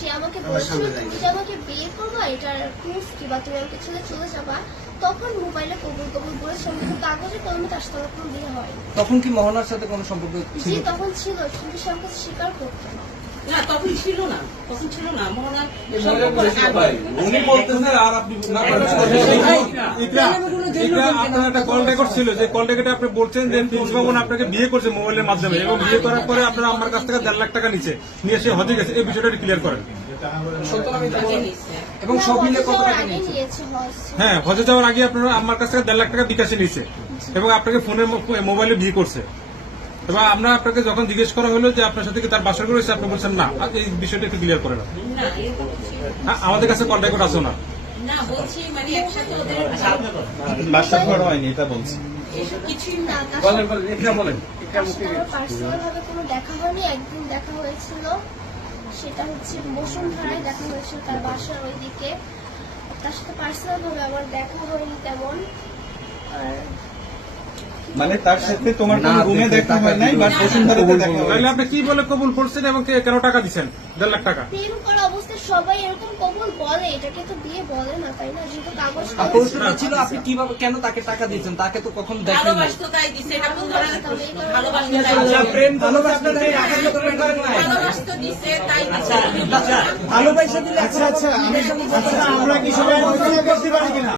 সে আমাকে বলছিল তুমি যে আমাকে বিয়ে করবা এটার প্রুফ কি, বা তুমি আমাকে ছেড়ে চলে যাবা, তখন মোবাইলে কবুল কবুল বলেছে, কিন্তু কাগজে কলমে তার সাথে কোনো বিয়ে হয়। তখন কি মোহনার সাথে কোনো সম্পর্ক জি ছিল? তখন ছিল, কিন্তু সে আমাকে স্বীকার করতো না। না তখন ছিল না, তখন ছিল না মোহনার উনি বলতেছেন আর আপনি আপনার একটা কল রেকর্ড ছিল, যে কল রেকর্ডে আপনি বলছেন যে প্রিন্স বাবু আপনাকে বিয়ে করছে মোবাইলের মাধ্যমে, এবং বিয়ে করার পরে আপনারা আমার কাছ থেকে 1.5 লাখ টাকা নিচে নিয়ে এসে হজে গেছে। এই বিষয়টা ক্লিয়ার করেন। এবং সব মিলে কত টাকা আগে নিয়েছে? নিয়েছে হজ। হ্যাঁ, হজে যাওয়ার আগে আপনারা আমার কাছ থেকে 1.5 লাখ টাকা বিকাশে নিয়েছে এবং আপনাকে ফোনের মোবাইলে বিয়ে করছে। এবং আমরা আপনাকে যখন জিজ্ঞেস করা হলো যে আপনার সাথে কি তার বাসর করেছে, আপনি বলছেন না। এই বিষয়টা একটু ক্লিয়ার করেন। না এরকম ছিল হ্যাঁ, আমাদের কাছে কল রেকর্ড আছে না। না, বলছি মানে একসাথে ওদের বাসর করা হয়নি এটা বলছি। এসব কিছুই না, না। তার বলেন বলেন, এটা বলেন। তার সাথে আমার পার্সোনাল ভাবে কোনো দেখা হয়নি। একদিন দেখা হয়েছিল, সেটা হচ্ছে বসুন্ধরায় দেখা হয়েছিল, তার বাসার ওইদিকে। তার সাথে পার্সোনাল ভাবে আমার দেখা হয়নি তেমন। আর মানে তার সাথে তোমার কোন রুমে দেখা হয় নাই, বাট বসুন্ধরাতে দেখা হয়। তাহলে আপনি কি বলে কবুল করছেন এবং কেন টাকা দিচ্ছেন 1.5 লাখ টাকা? প্রেম করা অবস্থায় সবাই এরকম কবুল বলে, এটাকে তো বিয়ে বলে না, তাই না? যেহেতু কাগজ আর প্রশ্নটা ছিল আপনি কিভাবে কেন তাকে টাকা দিয়েছেন? তাকে তো কখনো দেখেন নাই। ভালোবাসতো তাই দিছে, এটা কোন ধরনের প্রশ্ন? ভালোবাসতো তাই আচ্ছা, দিছে। প্রেম ভালোবাসতে দেয়, টাকার মতো প্রেম করেন নাই। ভালোবাসতো দিছে তাই দিছে। ভালোবাসা দিলে আচ্ছা আচ্ছা আমরা কি সবাই